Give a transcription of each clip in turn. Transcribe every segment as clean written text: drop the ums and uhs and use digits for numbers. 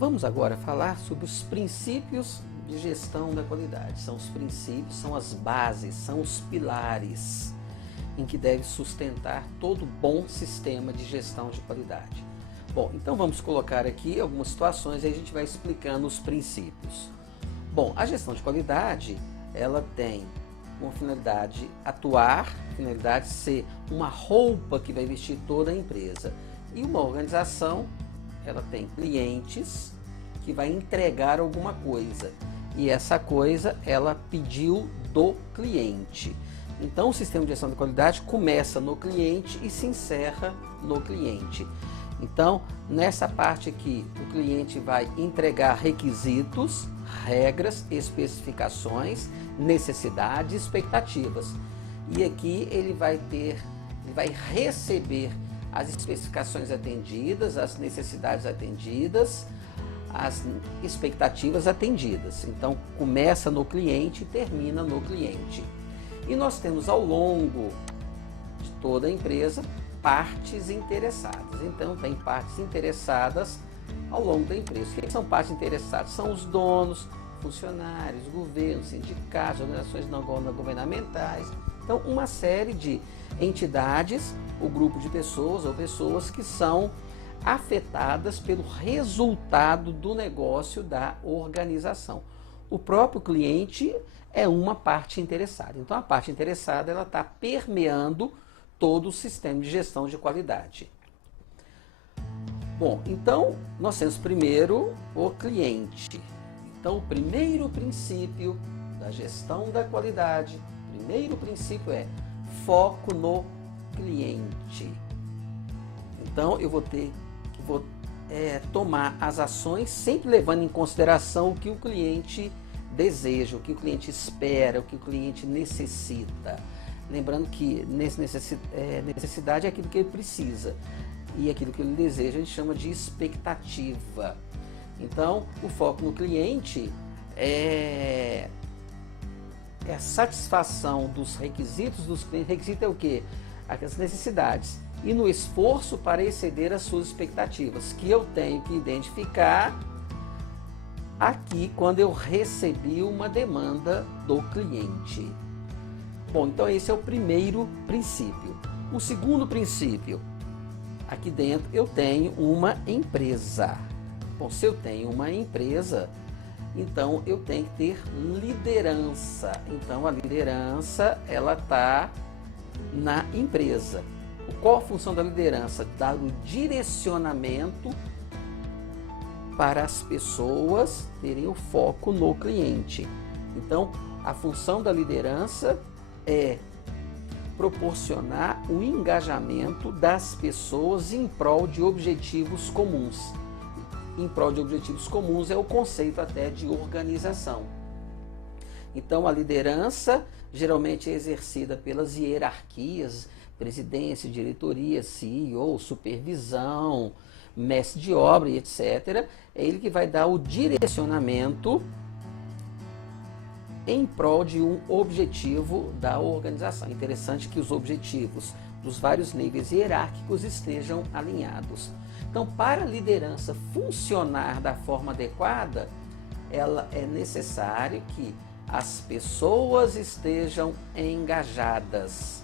Vamos agora falar sobre os princípios de gestão da qualidade. São os princípios, são as bases, são os pilares em que deve sustentar todo bom sistema de gestão de qualidade. Bom, então vamos colocar aqui algumas situações e a gente vai explicando os princípios. Bom, a gestão de qualidade, ela tem uma finalidade atuar, finalidade ser uma roupa que vai vestir toda a empresa. E uma organização, ela tem clientes que vai entregar alguma coisa. E essa coisa, ela pediu do cliente. Então, o sistema de gestão de qualidade começa no cliente e se encerra no cliente. Então, nessa parte aqui, o cliente vai entregar requisitos, regras, especificações, necessidades, expectativas. E aqui ele vai receber as especificações atendidas, as necessidades atendidas, as expectativas atendidas. Então, começa no cliente e termina no cliente. E nós temos ao longo de toda a empresa partes interessadas. Então, tem partes interessadas ao longo da empresa. Quem são partes interessadas? São os donos, funcionários, governos, sindicatos, organizações não governamentais. Então, uma série de entidades, o grupo de pessoas ou pessoas que são afetadas pelo resultado do negócio da organização. O próprio cliente é uma parte interessada. Então, a parte interessada ela está permeando todo o sistema de gestão de qualidade. Bom, então, nós temos primeiro o cliente. Então, o primeiro princípio da gestão da qualidade, o primeiro princípio é foco no cliente. Então, eu vou tomar as ações sempre levando em consideração o que o cliente deseja, o que o cliente espera, o que o cliente necessita. Lembrando que necessidade é aquilo que ele precisa e aquilo que ele deseja a gente chama de expectativa. Então, o foco no cliente é a satisfação dos requisitos dos clientes. Requisito é o quê? As necessidades. E no esforço para exceder as suas expectativas, que eu tenho que identificar aqui quando eu recebi uma demanda do cliente. Bom, então esse é o primeiro princípio. O segundo princípio, aqui dentro eu tenho uma empresa. Bom, se eu tenho uma empresa, então eu tenho que ter liderança. Então a liderança, ela está na empresa. Qual a função da liderança? Dar o direcionamento para as pessoas terem o foco no cliente. Então, a função da liderança é proporcionar o engajamento das pessoas em prol de objetivos comuns. Em prol de objetivos comuns é o conceito até de organização. Então, a liderança geralmente é exercida pelas hierarquias, presidência, diretoria, CEO, supervisão, mestre de obra e etc. É ele que vai dar o direcionamento em prol de um objetivo da organização. É interessante que os objetivos dos vários níveis hierárquicos estejam alinhados. Então, para a liderança funcionar da forma adequada, ela é necessário que as pessoas estejam engajadas.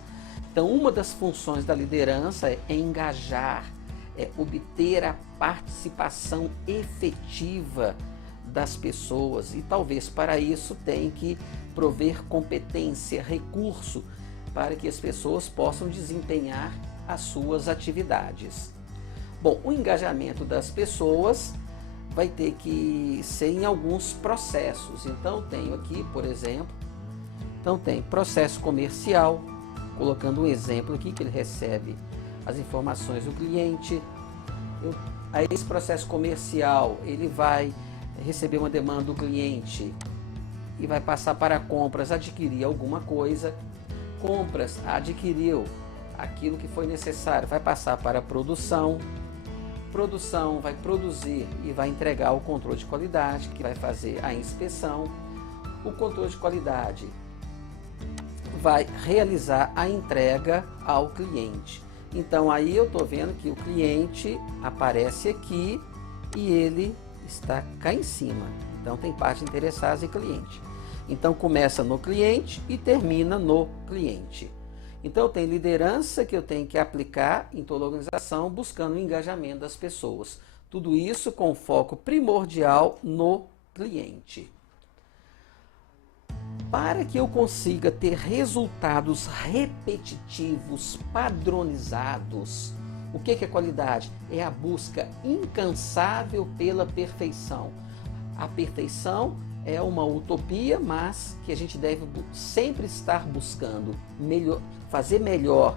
Então, uma das funções da liderança é engajar, é obter a participação efetiva das pessoas e talvez para isso tem que prover competência, recurso para que as pessoas possam desempenhar as suas atividades. Bom, o engajamento das pessoas vai ter que ser em alguns processos. Então, tenho aqui, por exemplo, tem processo comercial, colocando um exemplo aqui que ele recebe as informações do cliente. Aí esse processo comercial, ele vai receber uma demanda do cliente e vai passar para compras, adquirir alguma coisa. Compras, adquiriu aquilo que foi necessário, vai passar para produção. Produção vai produzir e vai entregar o controle de qualidade, que vai fazer a inspeção. O controle de qualidade vai realizar a entrega ao cliente. Então aí eu estou vendo que o cliente aparece aqui e ele está cá em cima. Então tem partes interessadas e cliente. Então começa no cliente e termina no cliente. Então eu tenho liderança que eu tenho que aplicar em toda a organização, buscando o engajamento das pessoas. Tudo isso com foco primordial no cliente. Para que eu consiga ter resultados repetitivos, padronizados, o que é qualidade? É a busca incansável pela perfeição. A perfeição é uma utopia, mas que a gente deve sempre estar buscando fazer melhor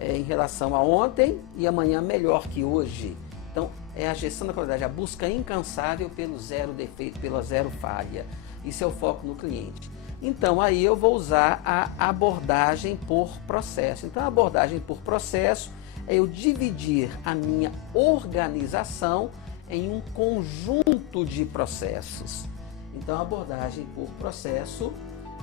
em relação a ontem e amanhã melhor que hoje. Então, é a gestão da qualidade, a busca incansável pelo zero defeito, pela zero falha. Isso é o foco no cliente. Então, aí eu vou usar a abordagem por processo. Então, a abordagem por processo é eu dividir a minha organização em um conjunto de processos. Então, a abordagem por processo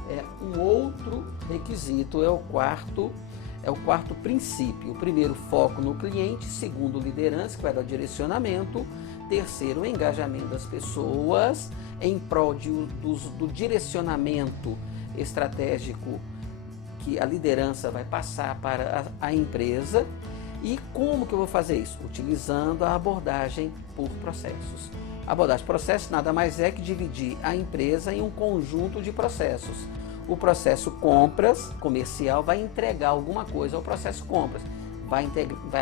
é um outro requisito, é o quarto princípio. O primeiro, foco no cliente. Segundo, liderança, que vai dar o direcionamento. Terceiro, o engajamento das pessoas em prol do direcionamento estratégico que a liderança vai passar para a empresa. E como que eu vou fazer isso? Utilizando a abordagem por processos. A abordagem por processos nada mais é que dividir a empresa em um conjunto de processos. O processo compras comercial vai entregar alguma coisa ao processo compras. Vai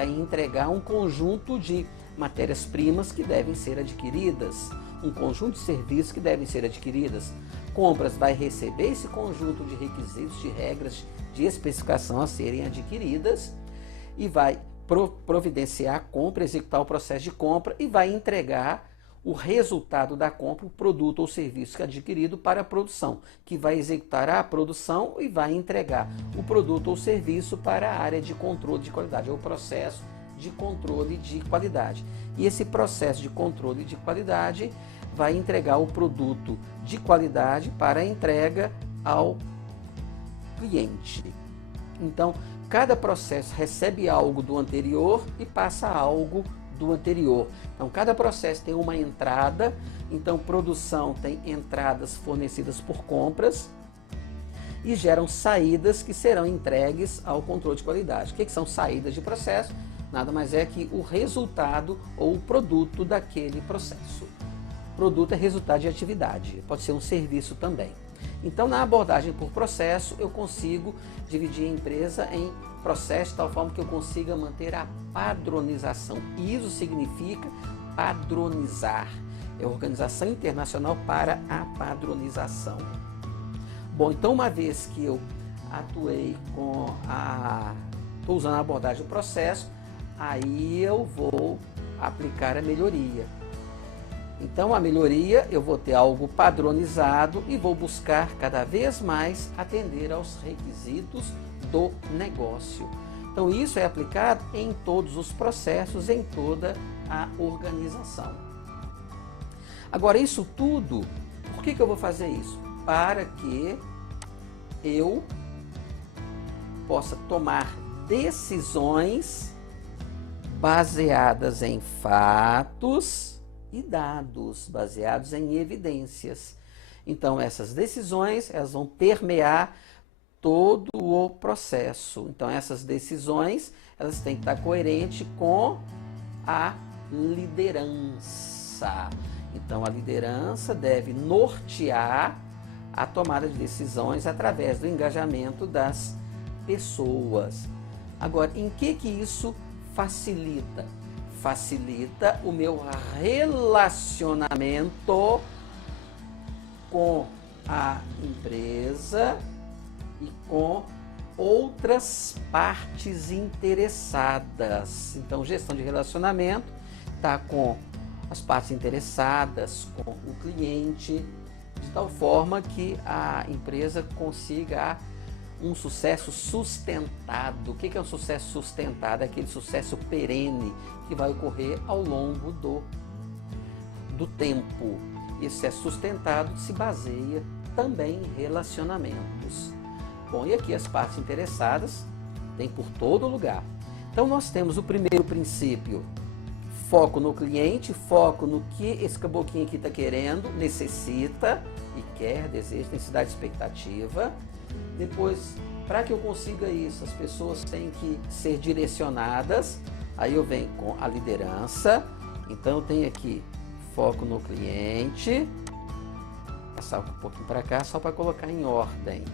entregar um conjunto de matérias-primas que devem ser adquiridas, um conjunto de serviços que devem ser adquiridas. Compras vai receber esse conjunto de requisitos, de regras, de especificação a serem adquiridas e vai providenciar a compra, executar o processo de compra e vai entregar o resultado da compra, o produto ou serviço adquirido para a produção, que vai executar a produção e vai entregar o produto ou serviço para a área de controle de qualidade, ou processo de controle de qualidade. E esse processo de controle de qualidade vai entregar o produto de qualidade para a entrega ao cliente. Então, cada processo recebe algo do anterior e passa algo do anterior. Então, cada processo tem uma entrada. Então, produção tem entradas fornecidas por compras e geram saídas que serão entregues ao controle de qualidade. O que são saídas de processo? Nada mais é que o resultado ou o produto daquele processo. Produto é resultado de atividade, pode ser um serviço também. Então, na abordagem por processo, eu consigo dividir a empresa em processos de tal forma que eu consiga manter a padronização. E isso significa padronizar. É Organização Internacional para a Padronização. Bom, então uma vez que eu atuei estou usando a abordagem do processo, aí eu vou aplicar a melhoria. Então, a melhoria, eu vou ter algo padronizado e vou buscar cada vez mais atender aos requisitos do negócio. Então, isso é aplicado em todos os processos, em toda a organização. Agora, isso tudo, por que eu vou fazer isso? Para que eu possa tomar decisões baseadas em fatos e dados, baseados em evidências. Então, essas decisões, elas vão permear todo o processo. Então, essas decisões, elas têm que estar coerentes com a liderança. Então, a liderança deve nortear a tomada de decisões através do engajamento das pessoas. Agora, em que isso facilita? Facilita o meu relacionamento com a empresa e com outras partes interessadas. Então, gestão de relacionamento está com as partes interessadas, com o cliente, de tal forma que a empresa consiga um sucesso sustentado. O que é um sucesso sustentado? É aquele sucesso perene que vai ocorrer ao longo do tempo. Esse sucesso sustentado se baseia também em relacionamentos. Bom, e aqui as partes interessadas tem por todo lugar. Então nós temos o primeiro princípio, foco no cliente, foco no que esse caboclinho aqui está querendo, necessita e quer, deseja, necessidade, expectativa. Depois, para que eu consiga isso, as pessoas têm que ser direcionadas. Aí eu venho com a liderança. Então eu tenho aqui foco no cliente. Vou passar um pouquinho para cá só para colocar em ordem.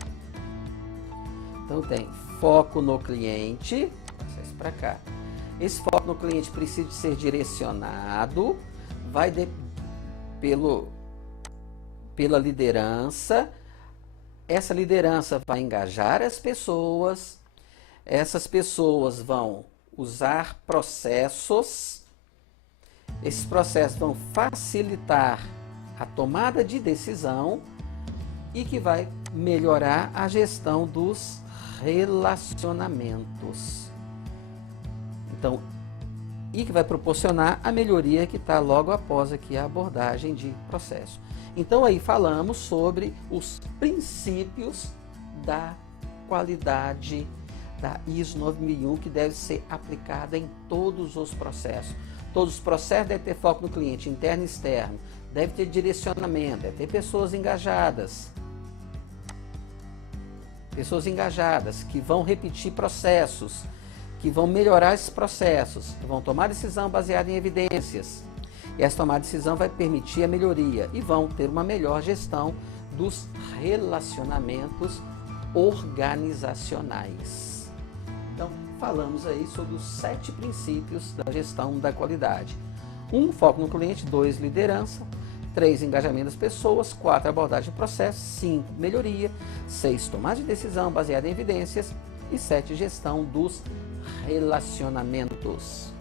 Então tem foco no cliente. Vou passar isso para cá. Esse foco no cliente precisa ser direcionado. Vai pela liderança. Essa liderança vai engajar as pessoas. Essas pessoas vão usar processos. Esses processos vão facilitar a tomada de decisão e que vai melhorar a gestão dos relacionamentos. Então, e que vai proporcionar a melhoria que está logo após aqui a abordagem de processo. Então aí falamos sobre os princípios da qualidade da ISO 9001 que deve ser aplicada em todos os processos. Todos os processos devem ter foco no cliente, interno e externo, deve ter direcionamento, deve ter pessoas engajadas que vão repetir processos, que vão melhorar esses processos, que vão tomar decisão baseada em evidências. E essa tomada de decisão vai permitir a melhoria e vão ter uma melhor gestão dos relacionamentos organizacionais. Então, falamos aí sobre os 7 princípios da gestão da qualidade. 1, foco no cliente. 2, liderança. 3, engajamento das pessoas. 4, abordagem de processo. 5, melhoria. 6, tomada de decisão baseada em evidências. E 7, gestão dos relacionamentos.